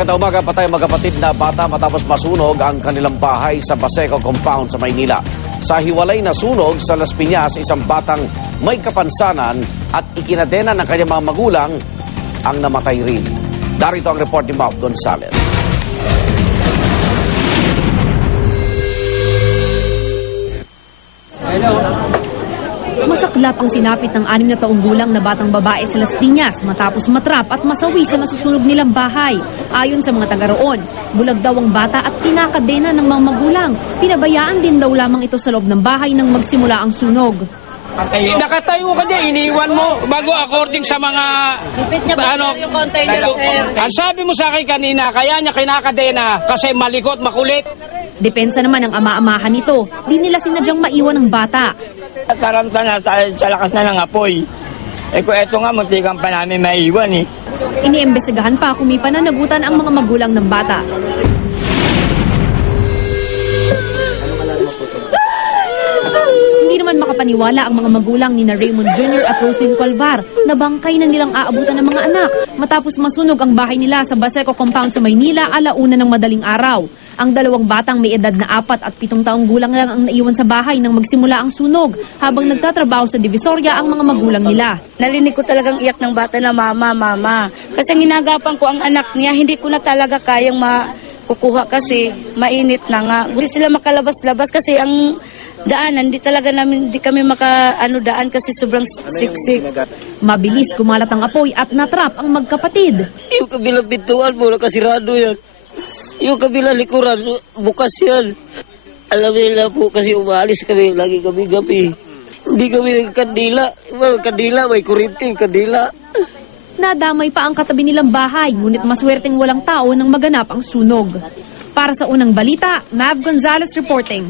Magandang umaga, patay magkapatid na bata matapos masunog ang kanilang bahay sa Baseco Compound sa Maynila. Sa hiwalay na sunog sa Las Piñas, isang batang may kapansanan at ikinadena ng kanyang mga magulang ang namatay rin. Darito ang report ni Mav Gonzalez. Masaklap ang sinapit ng 6 na taong gulang na batang babae sa Las Piñas matapos matrap at masawi sa nasusunog nilang bahay. Ayon sa mga taga roon, bulag daw ang bata at kinakadena ng mga magulang. Pinabayaan din daw lamang ito sa loob ng bahay nang magsimula ang sunog. Nakatayo ka dyan, iniwan mo bago according sa mga yung container, sir. Ang sabi mo sa akin kanina, kaya niya kinakadena kasi malikot, makulit. Depensa naman ng ama-amahan nito, di nila sinadyang maiwan ang bata. Taramta na sa lakas na ng apoy. Kung eto nga, muntikan pa namin maiwan eh. Iniimbestigahan pa kung may pananagutan ang mga magulang ng bata. Hindi naman makapaniwala ang mga magulang ni Raymond Jr. at Roslyn Colvar na bangkay na nilang aabutan ng mga anak matapos masunog ang bahay nila sa Baseco Compound sa Maynila 1:00 ng madaling araw. Ang dalawang batang may edad na 4 at 7 taong gulang lang ang naiwan sa bahay nang magsimula ang sunog habang nagtatrabaho sa Divisoria ang mga magulang nila. Narinig ko talagang iyak ng bata na mama, mama. Kasi ginagapan ko ang anak niya, hindi ko na talaga kayang makukuha kasi mainit na nga. Hindi sila makalabas-labas kasi ang daanan, hindi kami daan kasi sobrang siksik. Mabilis kumalat ang apoy at natrap ang magkapatid. Yung kabilang pintuan mo, nakasirado yan. Yung kabilang likuran, bukas yan. Alam nila po kasi umalis kami lagi gabi-gabi. Hindi kami nagkandila. Kandila, may kurinting kandila. Nadamay pa ang katabi nilang bahay, ngunit maswerteng walang tao nang maganap ang sunog. Para sa unang balita, Mav Gonzalez reporting.